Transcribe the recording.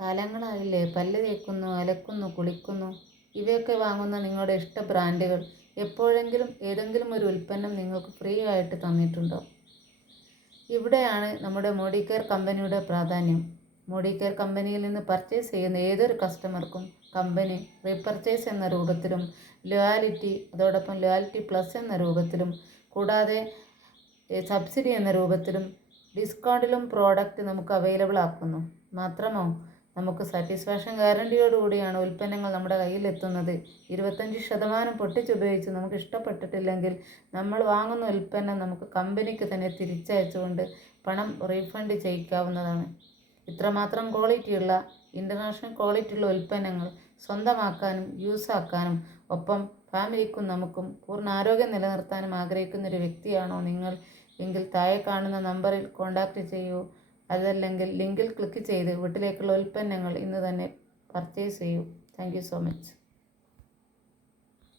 കാലങ്ങളായില്ലേ പല്ല് തേക്കുന്നു, അലക്കുന്നു, കുളിക്കുന്നു. ഇവയൊക്കെ വാങ്ങുന്ന നിങ്ങളുടെ ഇഷ്ട ബ്രാൻഡുകൾ എപ്പോഴെങ്കിലും ഏതെങ്കിലും ഒരു ഉൽപ്പന്നം നിങ്ങൾക്ക് ഫ്രീ ആയിട്ട് തന്നിട്ടുണ്ടോ? ഇവിടെയാണ് നമ്മുടെ മോഡികെയർ കമ്പനിയുടെ പ്രാധാന്യം. മോഡികെയർ കമ്പനിയിൽ നിന്ന് പർച്ചേസ് ചെയ്യുന്ന ഏതൊരു കസ്റ്റമർക്കും കമ്പനി റീപർച്ചേസ് എന്ന രൂപത്തിലും അതോടൊപ്പം ലോയാലിറ്റി പ്ലസ് എന്ന രൂപത്തിലും കൂടാതെ സബ്സിഡി എന്ന രൂപത്തിലും ഡിസ്കൗണ്ടിലും പ്രോഡക്റ്റ് നമുക്ക് അവൈലബിൾ ആക്കുന്നു. മാത്രമോ നമുക്ക് സാറ്റിസ്ഫാക്ഷൻ ഗ്യാരണ്ടിയോടുകൂടിയാണ് ഉൽപ്പന്നങ്ങൾ നമ്മുടെ കയ്യിലെത്തുന്നത്. 25% പൊട്ടിച്ചുപയോഗിച്ച് നമുക്ക് ഇഷ്ടപ്പെട്ടിട്ടില്ലെങ്കിൽ നമ്മൾ വാങ്ങുന്ന ഉൽപ്പന്നം നമുക്ക് കമ്പനിക്ക് തന്നെ തിരിച്ചയച്ചുകൊണ്ട് പണം റീഫണ്ട് ചെയ്യിക്കാവുന്നതാണ്. ഇത്രമാത്രം ക്വാളിറ്റിയുള്ള ഇൻ്റർനാഷണൽ ക്വാളിറ്റിയുള്ള ഉൽപ്പന്നങ്ങൾ സ്വന്തമാക്കാനും യൂസാക്കാനും ഒപ്പം ഫാമിലിക്കും നമുക്കും പൂർണ്ണ ആരോഗ്യം നിലനിർത്താനും ആഗ്രഹിക്കുന്നൊരു വ്യക്തിയാണോ നിങ്ങൾ എങ്കിൽ താഴെ കാണുന്ന നമ്പറിൽ കോൺടാക്റ്റ് ചെയ്യൂ. അതല്ലെങ്കിൽ ലിങ്കിൽ ക്ലിക്ക് ചെയ്ത് വീട്ടിലേക്കുള്ള ഉൽപ്പന്നങ്ങൾ ഇന്ന് തന്നെ പർച്ചേസ് ചെയ്യൂ. Thank you so much.